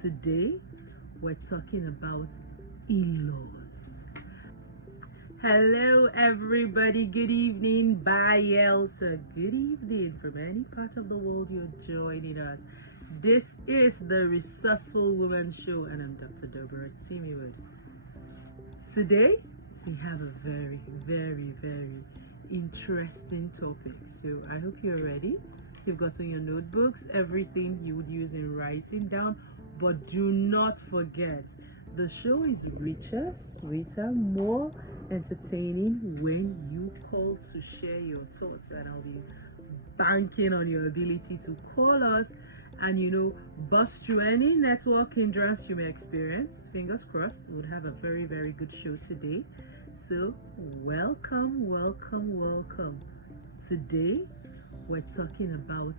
Today, we're talking about in-laws. Hello, everybody. Good evening. Bye, Elsa. Good evening from any part of the world you're joining us. This is the Resourceful Woman Show, and I'm Dr. Deborah TIMI-WOOD. Today, we have a very, very, very interesting topic. So I hope you're ready. You've gotten your notebooks, everything you would use in writing down, but do not forget, the show is richer, sweeter, more entertaining when you call to share your thoughts, and I'll be banking on your ability to call us and bust through any network hindrance you may experience. Fingers crossed, we'll have a very, very good show today. So welcome. Today we're talking about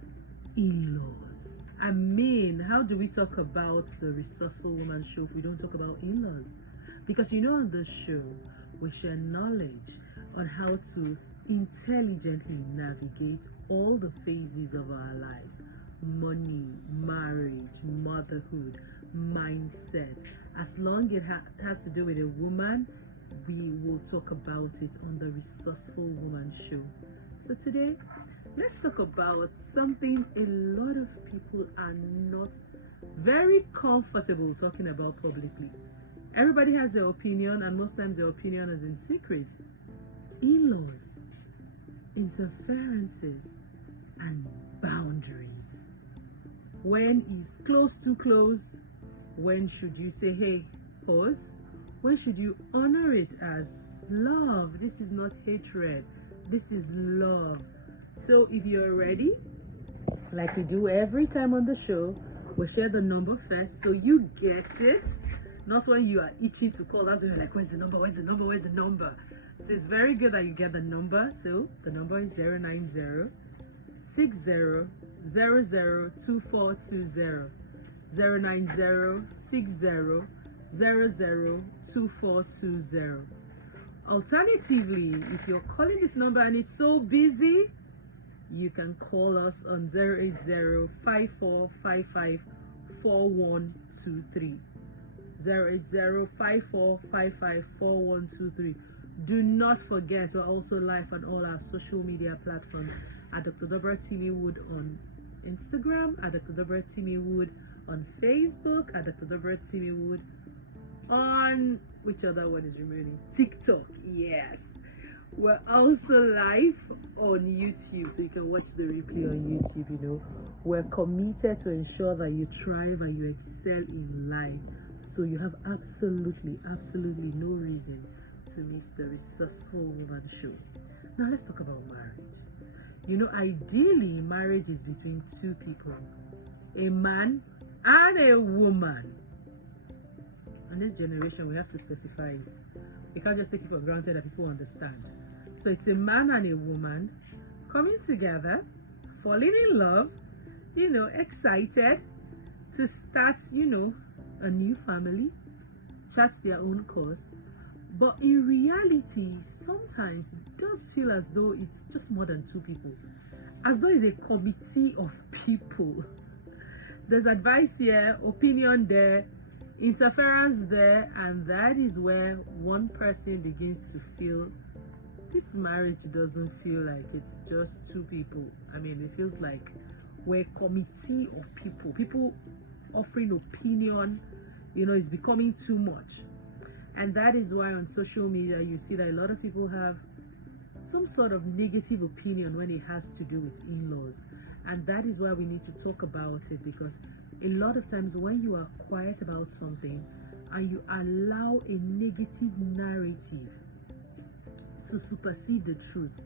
in-laws. I mean, how do we talk about the Resourceful Woman Show if we don't talk about in-laws? Because on the show we share knowledge on how to intelligently navigate all the phases of our lives: money, marriage, motherhood, mindset. As long as it has to do with a woman, we will talk about it on the Resourceful Woman Show. So today, let's talk about something a lot of people are not very comfortable talking about publicly. Everybody has their opinion, and most times their opinion is in secret. In-laws, interferences, and boundaries. When is close too close? When should you say, hey, pause? When should you honor it as love? This is not hatred. This is love. So if you're ready, like we do every time on the show, we'll share the number first so you get it. Not when you are itching to call. That's when you're like, where's the number? So it's very good that you get the number. So the number is 090 60 00 2420. 090 60 00 2420. Alternatively, if you're calling this number and it's so busy, you can call us on 080 5455 4123. 080 5455 4123. Do not forget, we're also live on all our social media platforms at Dr. Deborah TIMI-WOOD on Instagram, at Dr. Deborah TIMI-WOOD on Facebook, at Dr. Deborah TIMI-WOOD on, which other one is remaining? TikTok, yes. We're also live on YouTube, so you can watch the replay on YouTube. We're committed to ensure that you thrive and you excel in life. So you have absolutely no reason to miss the Resourceful Woman Show. Now let's talk about marriage. Ideally, marriage is between two people, a man and a woman. In this generation, we have to specify it. We can't just take it for granted that people understand. So it's a man and a woman coming together, falling in love, excited to start, a new family, chart their own course. But in reality, sometimes it does feel as though it's just more than two people, as though it's a committee of people. There's advice here, opinion there, interference there, and that is where one person begins to feel this marriage doesn't feel like it's just two people. I mean, it feels like we're a committee of people offering opinion. It's becoming too much. And that is why on social media you see that a lot of people have some sort of negative opinion when it has to do with in-laws. And that is why we need to talk about it, because a lot of times when you are quiet about something and you allow a negative narrative to supersede the truth,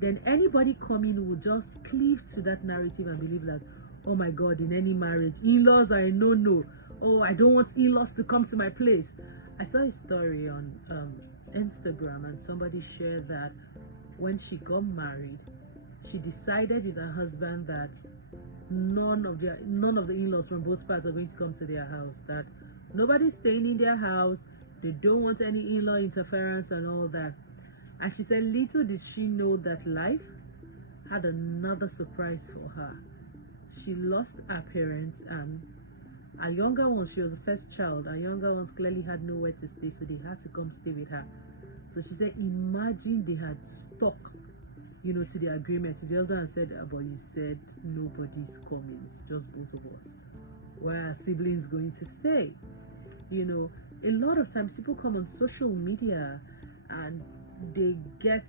then anybody coming will just cleave to that narrative and believe that, oh my God, in any marriage, in-laws are a no. Oh, I don't want in-laws to come to my place. I saw a story on Instagram, and somebody shared that when she got married, she decided with her husband that none of the in-laws from both parts are going to come to their house, that nobody's staying in their house, they don't want any in-law interference and all that. And she said little did she know that life had another surprise for her. She lost her parents, and Our younger one, she was the first child. Our younger ones clearly had nowhere to stay, so they had to come stay with her. So she said, imagine they had stuck, to the agreement. The husband said, but you said nobody's coming, it's just both of us. Where are siblings going to stay? A lot of times people come on social media and they get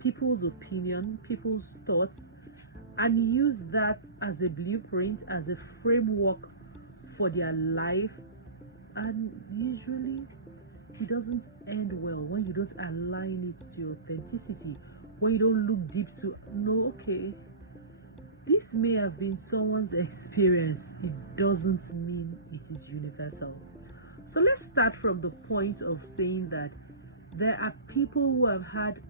people's opinion, people's thoughts, and use that as a blueprint, as a framework for their life. And usually it doesn't end well when you don't align it to your authenticity, when you don't look deep to know, okay, this may have been someone's experience, it doesn't mean it is universal. So let's start from the point of saying that there are people who have had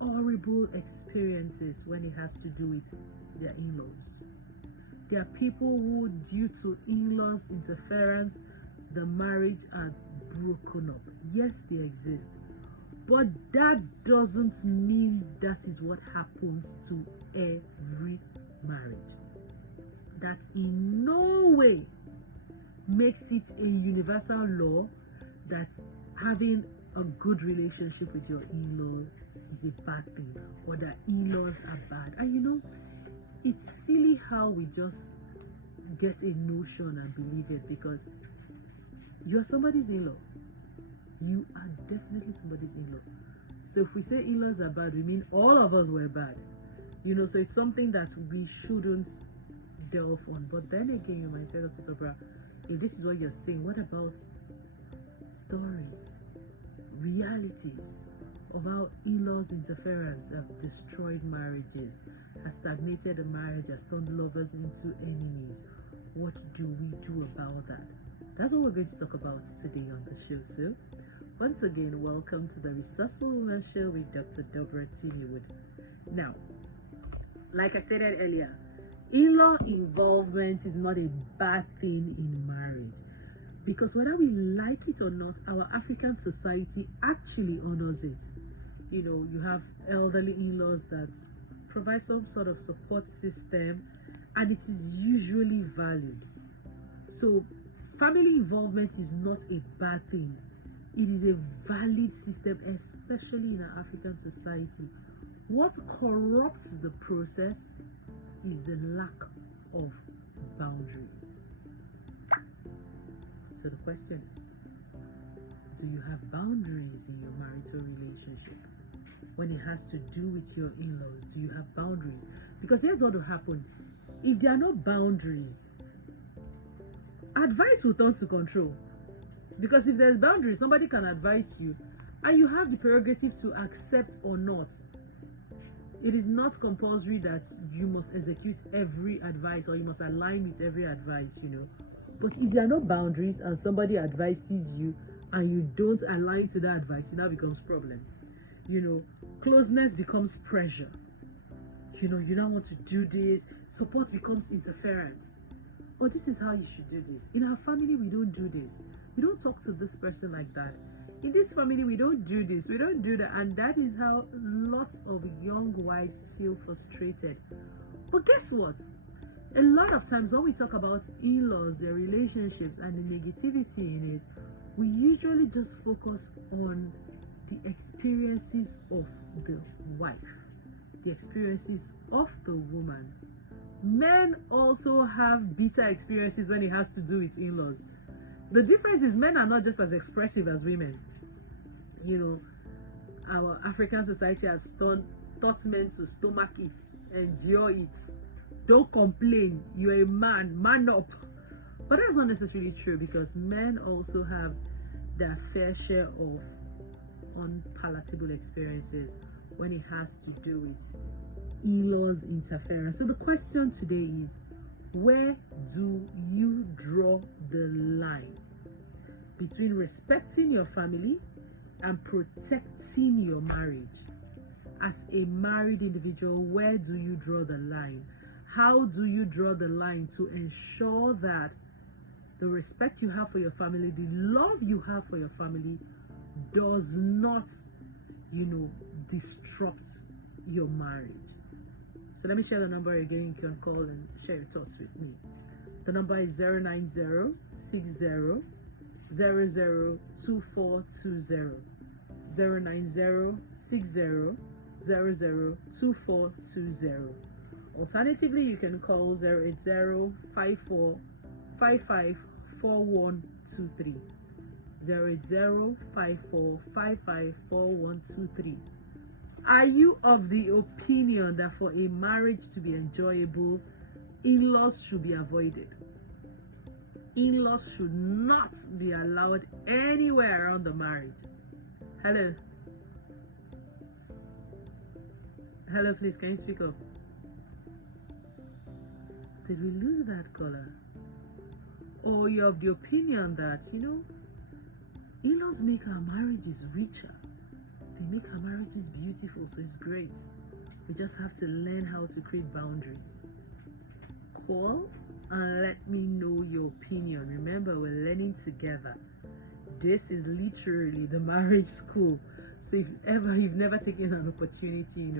horrible experiences when it has to do with their in-laws. There are people who, due to in-laws interference, the marriage are broken up. Yes, they exist, but that doesn't mean that is what happens to every marriage. That in no way makes it a universal law that having a good relationship with your in-law is a bad thing, or that in-laws are bad. And it's silly how we just get a notion and believe it, because you're somebody's in-law. You are definitely somebody's in-law. So if we say in-laws are bad, we mean all of us were bad. So it's something that we shouldn't delve on. But then again, you might say, Dr. Dobra, if this is what you're saying, what about stories, realities of how in-laws interference have destroyed marriages, has stagnated a marriage, has turned lovers into enemies? What do we do about that? That's what we're going to talk about today on the show. So once again, welcome to the Resourceful Woman Show with Dr. Dobra TIMI-WOOD. Now, like I stated earlier, in-law involvement is not a bad thing in marriage, because whether we like it or not, our African society actually honors it. You have elderly in-laws that provide some sort of support system, and it is usually valued. So family involvement is not a bad thing. It is a valid system, especially in our African society. What corrupts the process is the lack of boundaries. So the question is, do you have boundaries in your marital relationship? When it has to do with your in-laws, do you have boundaries? Because here's what will happen. If there are no boundaries, advice will turn to control. Because if there's boundaries, somebody can advise you, and you have the prerogative to accept or not. It is not compulsory that you must execute every advice or you must align with every advice, But if there are no boundaries and somebody advises you and you don't align to that advice, it now becomes a problem. Closeness becomes pressure. You now want to do this. Support becomes interference. Oh, this is how you should do this. In our family, we don't do this. We don't talk to this person like that. In this family, we don't do this. We don't do that. And that is how lots of young wives feel frustrated. But guess what? A lot of times when we talk about in-laws, their relationships, and the negativity in it, we usually just focus on the experiences of the wife, the experiences of the woman. Men also have bitter experiences when it has to do with in-laws. The difference is men are not just as expressive as women. Our African society has taught men to stomach it, endure it. Don't complain. You're a man up. But that's not necessarily true, because men also have their fair share of unpalatable experiences when it has to do with in-laws interference. So the question today is, where do you draw the line between respecting your family and protecting your marriage? As a married individual, where do you draw the line? How do you draw the line to ensure that the respect you have for your family, the love you have for your family, does not, disrupt your marriage? So let me share the number again. You can call and share your thoughts with me. The number is 090 09060 002420. 09060 Alternatively, you can call 08054554123. 08054554123. Are you of the opinion that for a marriage to be enjoyable, in-laws should be avoided? In-laws should not be allowed anywhere around the marriage. Hello? Hello, please, can you speak up? Did we lose that caller? Or you're of the opinion that, in-laws make our marriages richer. They make our marriages beautiful, so it's great. We just have to learn how to create boundaries. Call and let me know your opinion. Remember, we're learning together. This is literally the marriage school. So if you've never taken an opportunity,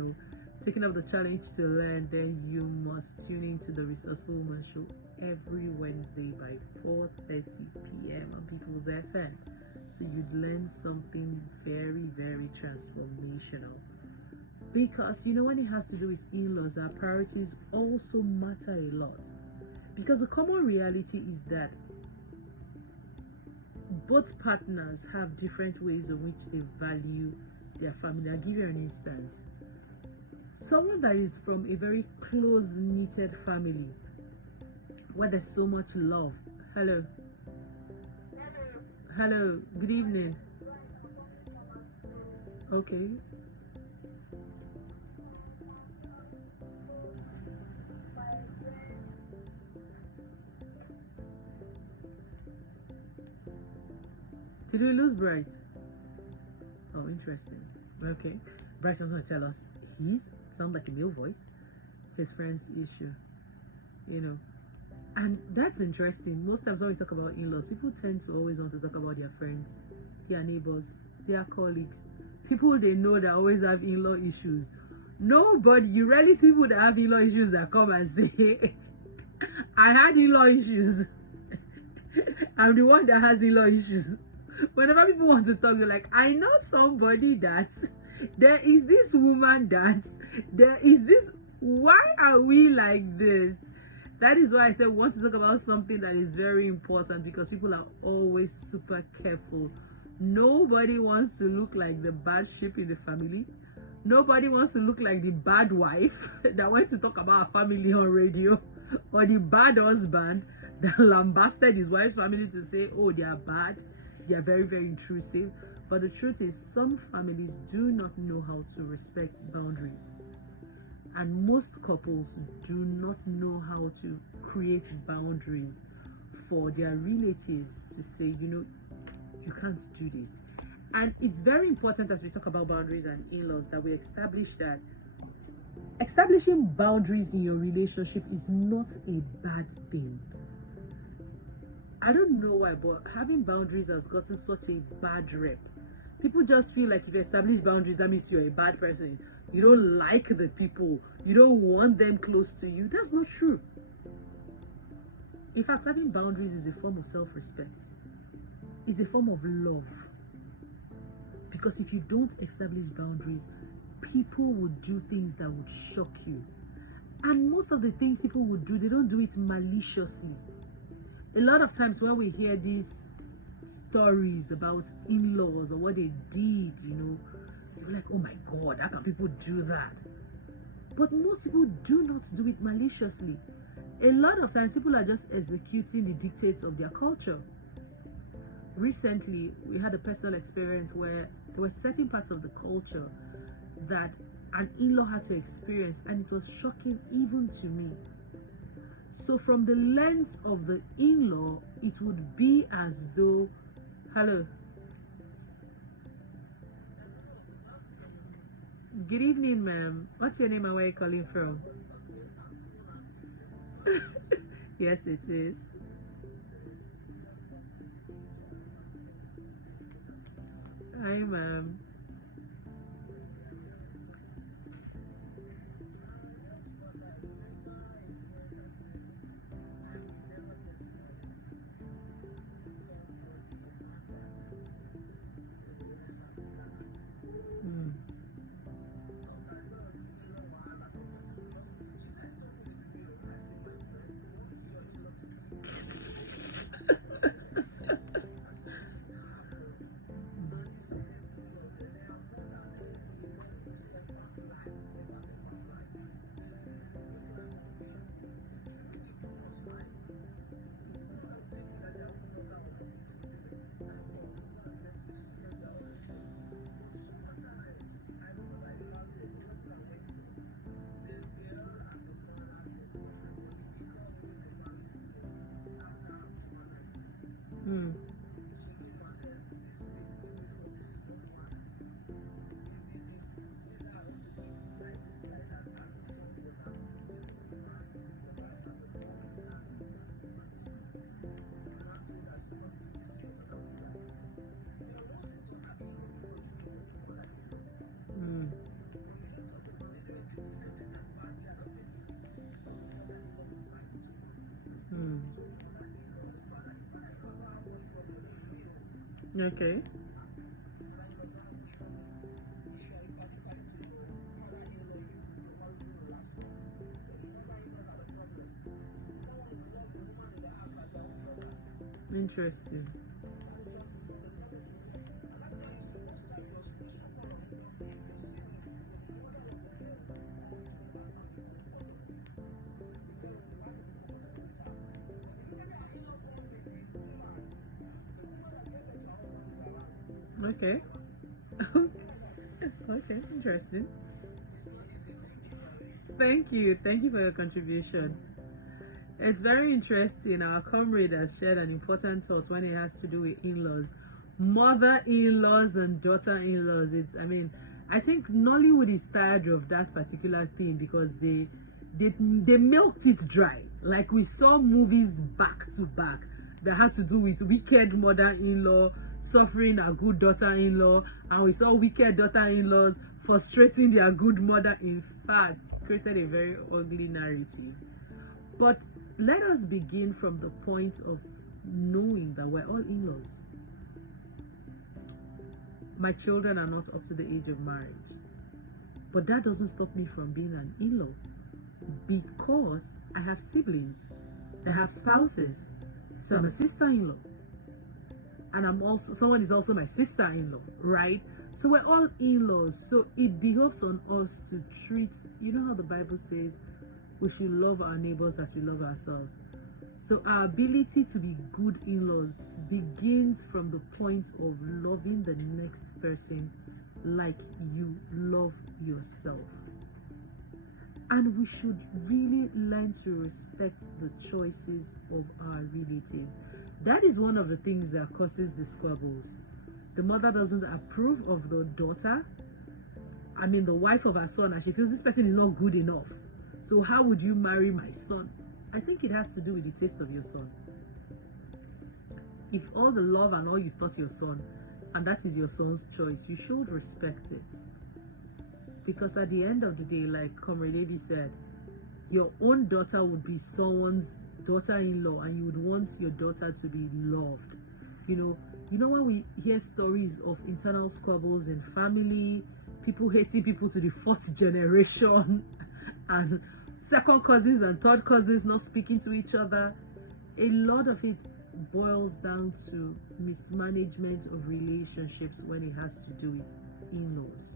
taking up the challenge to learn, then you must tune into the Resourceful Woman Show every Wednesday by 4:30 p.m. on People's FM. So you'd learn something very, very transformational. Because when it has to do with in-laws, our priorities also matter a lot. Because the common reality is that both partners have different ways in which they value their family. I'll give you an instance. Someone that is from a very close-knitted family where there's so much love. Hello. Hello, good evening. Okay. Did we lose Bright? Oh, interesting. Okay. Brighton's going to tell us sounds like a male voice, his friend's issue, And that's interesting. Most times when we talk about in-laws, people tend to always want to talk about their friends, their neighbors, their colleagues, people they know that always have in-law issues. You rarely see people that have in-law issues that come and say, I had in-law issues. I'm the one that has in-law issues. Whenever people want to talk, they're like, I know somebody that, there is this woman that, there is this, why are we like this? That is why I said we want to talk about something that is very important, because people are always super careful. Nobody wants to look like the bad sheep in the family. Nobody wants to look like the bad wife that went to talk about a family on radio, or the bad husband that lambasted his wife's family to say, oh, they are bad, they are very, very intrusive. But the truth is, some families do not know how to respect boundaries. And most couples do not know how to create boundaries for their relatives to say, you can't do this. And it's very important, as we talk about boundaries and in-laws, that we establish that establishing boundaries in your relationship is not a bad thing. I don't know why, but having boundaries has gotten such a bad rep. People just feel like if you establish boundaries, that means you're a bad person. You don't like the people. You don't want them close to you. That's not true. In fact, having boundaries is a form of self-respect. It's a form of love. Because if you don't establish boundaries, people would do things that would shock you. And most of the things people would do, they don't do it maliciously. A lot of times when we hear these stories about in-laws or what they did, you're like, oh my God, how can people do that? But most people do not do it maliciously. A lot of times people are just executing the dictates of their culture. Recently, we had a personal experience where there were certain parts of the culture that an in-law had to experience, and it was shocking even to me. So from the lens of the in-law, it would be as though, hello. Good evening, ma'am. What's your name and where are you calling from? Yes, it is. Hi, ma'am. Okay. Interesting. Okay. Okay, interesting. Thank you. Thank you for your contribution. It's very interesting. Our comrade has shared an important thought when it has to do with in-laws, mother-in-laws and daughter-in-laws. I think Nollywood is tired of that particular thing because they milked it dry. Like we saw movies back to back that had to do with wicked mother-in-law suffering a good daughter-in-law, and we saw wicked daughter-in-laws frustrating their good mother. In fact, created a very ugly narrative. But let us begin from the point of knowing that we're all in-laws. My children are not up to the age of marriage, but that doesn't stop me from being an in-law because I have siblings, I have spouses, so I'm a sister-in-law, and someone is also my sister-in-law, right? So we're all in-laws. So it behoves on us to treat, you know how the Bible says we should love our neighbors as we love ourselves. So our ability to be good in-laws begins from the point of loving the next person like you love yourself. And we should really learn to respect the choices of our relatives. That is one of the things that causes the squabbles. The mother doesn't approve of the daughter, the wife of her son, and she feels this person is not good enough. So how would you marry my son? I think it has to do with the taste of your son. If all the love and all you've taught your son, and that is your son's choice, you should respect it. Because at the end of the day, like Comrade Abi said, your own daughter would be someone's daughter-in-law, and you would want your daughter to be loved. You know when we hear stories of internal squabbles in family, people hating people to the fourth generation, and second cousins and third cousins not speaking to each other, a lot of it boils down to mismanagement of relationships when it has to do with in-laws.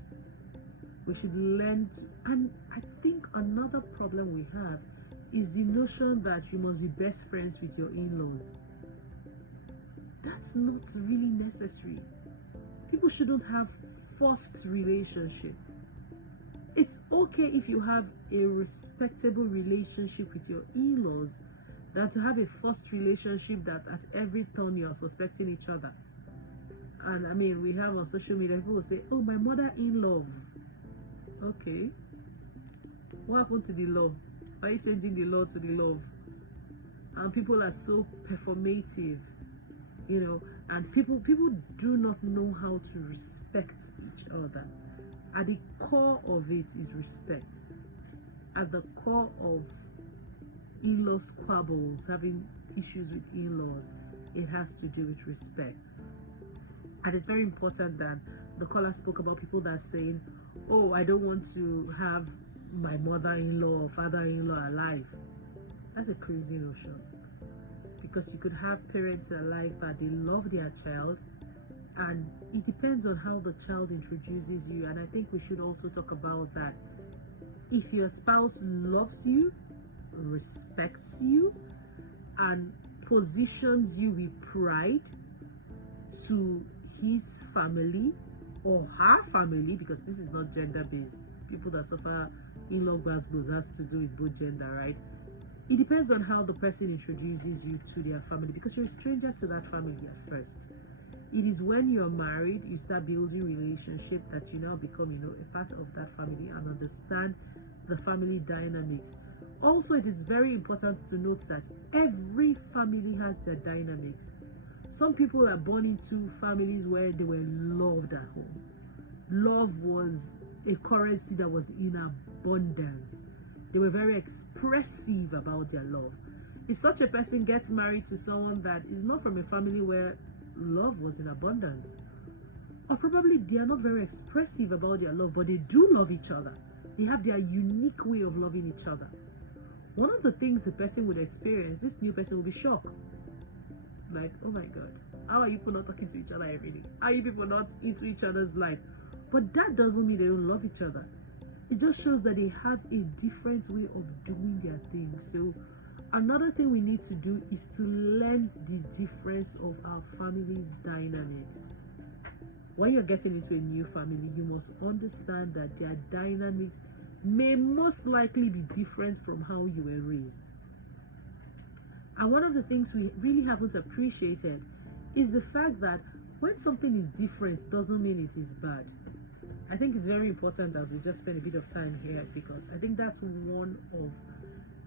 We should learn to, and I think another problem we have is the notion that you must be best friends with your in-laws. That's not really necessary. People shouldn't have forced relationship. It's okay if you have a respectable relationship with your in-laws than to have a forced relationship that at every turn you're suspecting each other. And we have on social media, people will say, oh, my mother-in-law. Okay. What happened to the law? Why are you changing the law to the love? And people are so performative, and people do not know how to respect each other. At the core of it is respect. At the core of in-law squabbles, having issues with in-laws, it has to do with respect. And it's very important that the caller spoke about people that are saying, oh, I don't want to have my mother-in-law or father-in-law alive. That's a crazy notion. Because you could have parents alive that they love their child, and it depends on how the child introduces you. And I think we should also talk about that. If your spouse loves you, respects you, and positions you with pride to his family or her family, because this is not gender-based. People that suffer in-law grasp has to do with both gender, right? It depends on how the person introduces you to their family, because you're a stranger to that family at first. It is when you're married, you start building relationship, that you now become, a part of that family and understand the family dynamics. Also, it is very important to note that every family has their dynamics. Some people are born into families where they were loved at home. Love was a currency that was in abundance. They were very expressive about their love. If such a person gets married to someone that is not from a family where love was in abundance. Or probably they are not very expressive about their love, but they do love each other. They have their unique way of loving each other. One of the things the person would experience, this new person will be shocked. Like, oh my God, how are you people not talking to each other every day? How are you people not into each other's life? But that doesn't mean they don't love each other. It just shows that they have a different way of doing their thing. So another thing we need to do is to learn the difference of our family's dynamics. When you're getting into a new family, you must understand that their dynamics may most likely be different from how you were raised. And one of the things we really haven't appreciated is the fact that when something is different doesn't mean it is bad. I think it's very important that we just spend a bit of time here, because I think that's one of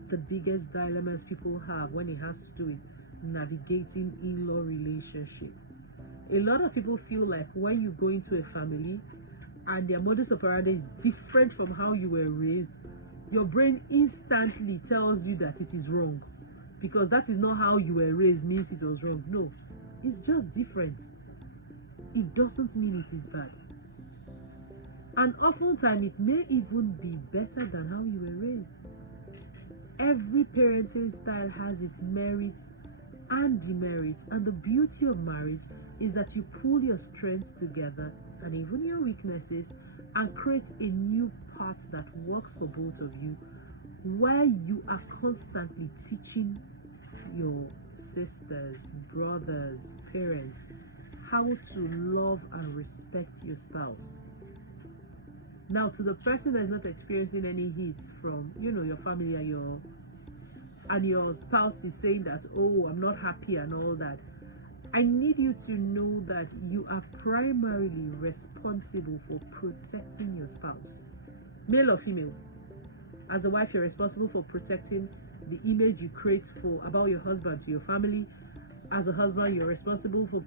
the biggest dilemmas people have when it has to do with navigating in-law relationship. A lot of people feel like when you go into a family and their modus operandi is different from how you were raised, your brain instantly tells you that it is wrong, because that is not how you were raised means it was wrong. No, it's just different. It doesn't mean it is bad. And oftentimes it may even be better than how you were raised. Every parenting style has its merits and demerits, and the beauty of marriage is that you pull your strengths together and even your weaknesses and create a new path that works for both of you, where you are constantly teaching your sisters, brothers, parents how to love and respect your spouse. Now, to the person that's not experiencing any heat from, your family and your spouse is saying that, oh, I'm not happy and all that, I need you to know that you are primarily responsible for protecting your spouse, male or female. As a wife, you're responsible for protecting the image you create about your husband to your family. As a husband, you're responsible for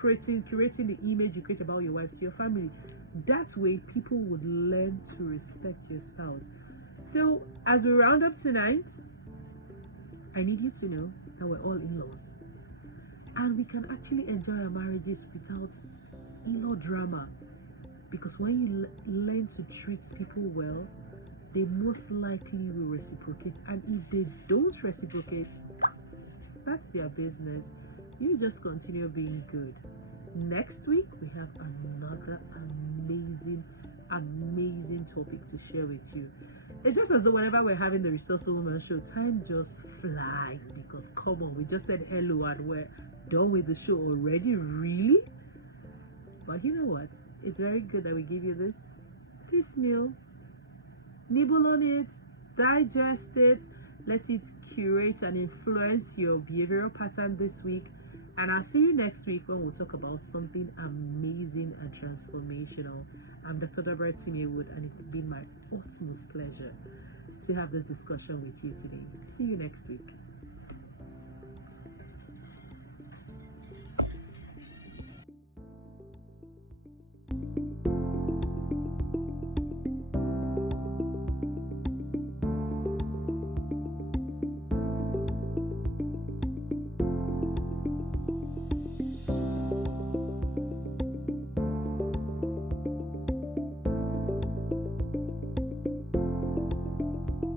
curating the image you create about your wife to your family. That way, people would learn to respect your spouse. So, as we round up tonight, I need you to know that we're all in-laws, and we can actually enjoy our marriages without in-law drama. Because when you learn to treat people well, they most likely will reciprocate. And if they don't reciprocate, that's their business. You just continue being good. Next week, we have another amazing topic to share with you. It's just as though whenever we're having the Resourceful Woman show, time just flies, because come on, we just said hello and we're done with the show already. Really? But you know what? It's very good that we give you this piecemeal. Nibble on it, digest it, let it curate and influence your behavioral pattern this week. And I'll see you next week when we'll talk about something amazing and transformational. I'm Dr. TIMI-WOOD, and it's been my utmost pleasure to have this discussion with you today. See you next week.